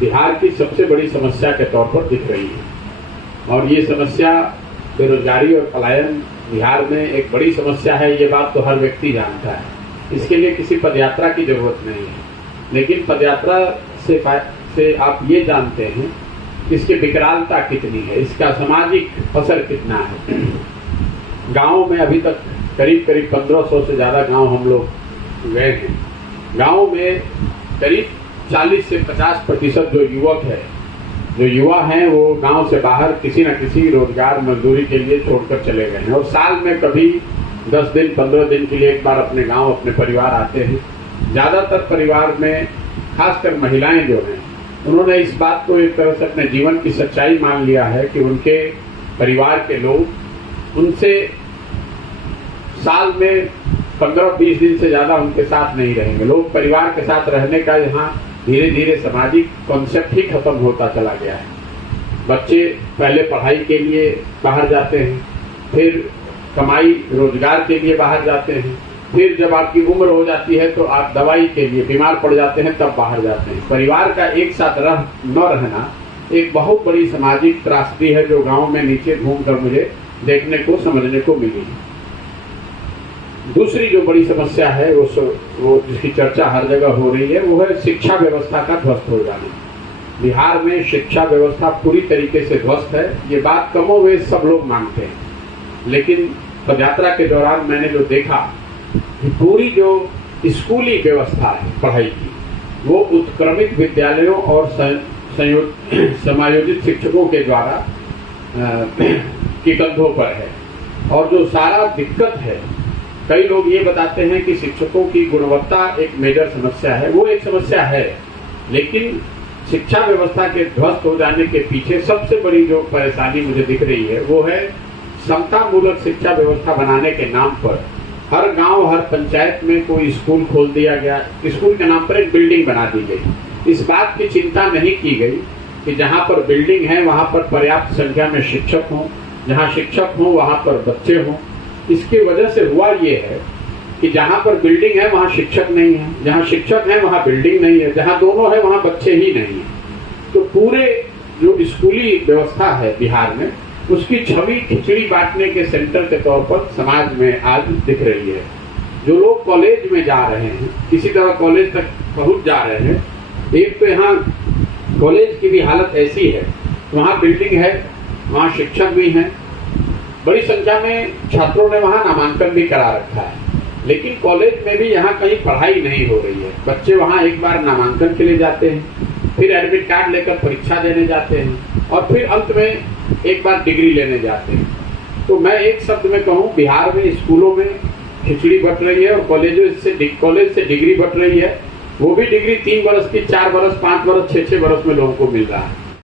बिहार की सबसे बड़ी समस्या के तौर पर दिख रही है। और ये समस्या बेरोजगारी और पलायन बिहार में एक बड़ी समस्या है, ये बात तो हर व्यक्ति जानता है। इसके लिए किसी पदयात्रा की जरूरत नहीं है, लेकिन पदयात्रा से आप ये जानते हैं कि इसकी विकरालता कितनी है, इसका सामाजिक असर कितना है। गाँव में अभी तक करीब 1500 से ज़्यादा गांव हम लोग गए हैं। गांव में करीब 40 से 50% जो युवा हैं वो गांव से बाहर किसी न किसी रोजगार मजदूरी के लिए छोड़कर चले गए हैं, और साल में कभी 10 दिन 15 दिन के लिए एक बार अपने गांव अपने परिवार आते हैं। ज़्यादातर परिवार में खासकर महिलाएं जो हैं, उन्होंने इस बात को एक तरह से अपने जीवन की सच्चाई मान लिया है कि उनके परिवार के लोग उनसे साल में 15-20 दिन से ज़्यादा उनके साथ नहीं रहेंगे। लोग परिवार के साथ रहने का यहाँ धीरे धीरे सामाजिक कॉन्सेप्ट ही खत्म होता चला गया है। बच्चे पहले पढ़ाई के लिए बाहर जाते हैं, फिर कमाई रोजगार के लिए बाहर जाते हैं, फिर जब आपकी उम्र हो जाती है तो आप दवाई के लिए बीमार पड़ जाते हैं, तब बाहर जाते हैं। परिवार का एक साथ न रहना एक बहुत बड़ी सामाजिक त्रासदी है, जो गाँव में नीचे घूमकर मुझे देखने को समझने को मिली। दूसरी जो बड़ी समस्या है वो जिसकी चर्चा हर जगह हो रही है, वो है शिक्षा व्यवस्था का ध्वस्त हो जाना। बिहार में शिक्षा व्यवस्था पूरी तरीके से ध्वस्त है, ये बात कमोवेश सब लोग मानते हैं। लेकिन पदयात्रा के दौरान मैंने जो देखा कि पूरी जो स्कूली व्यवस्था है पढ़ाई की, वो उत्क्रमित विद्यालयों और समायोजित शिक्षकों के द्वारा की कंधों पर है। और जो सारा दिक्कत है, कई लोग ये बताते हैं कि शिक्षकों की गुणवत्ता एक मेजर समस्या है, वो एक समस्या है, लेकिन शिक्षा व्यवस्था के ध्वस्त हो जाने के पीछे सबसे बड़ी जो परेशानी मुझे दिख रही है, वो है समतामूलक शिक्षा व्यवस्था बनाने के नाम पर हर गांव हर पंचायत में कोई स्कूल खोल दिया गया, स्कूल के नाम पर एक बिल्डिंग बना दी गई। इस बात की चिंता नहीं की गई कि जहां पर बिल्डिंग है वहां पर पर्याप्त संख्या में शिक्षक हों, जहां शिक्षक हों वहां पर बच्चे हों। इसकी वजह से हुआ ये है कि जहां पर बिल्डिंग है वहां शिक्षक नहीं है, जहां शिक्षक है वहां बिल्डिंग नहीं है, जहां दोनों है वहां बच्चे ही नहीं है। तो पूरे जो स्कूली व्यवस्था है बिहार में, उसकी छवि खिचड़ी बांटने के सेंटर के तौर पर समाज में आज दिख रही है। जो लोग कॉलेज में जा रहे हैं, किसी तरह कॉलेज तक पहुंच जा रहे हैं, एक तो यहाँ कॉलेज की भी हालत ऐसी है, वहाँ बिल्डिंग है, वहाँ शिक्षक भी हैं, बड़ी संख्या में छात्रों ने वहाँ नामांकन भी करा रखा है, लेकिन कॉलेज में भी यहाँ कहीं पढ़ाई नहीं हो रही है। बच्चे वहाँ एक बार नामांकन के लिए जाते हैं, फिर एडमिट कार्ड लेकर परीक्षा देने जाते हैं, और फिर अंत में एक बार डिग्री लेने जाते हैं। तो मैं एक शब्द में कहूँ, बिहार में स्कूलों में खिचड़ी बट रही है और कॉलेज से डिग्री बट रही है। वो भी डिग्री 3 बरस की, 4 बरस, 5 बरस, 6 बरस में लोगों को मिल रहा है।